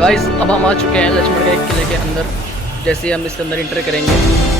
Guys अब हम आ चुके हैं लक्ष्मण के किले के अंदर। जैसे ही हम इसके अंदर इंटर करेंगे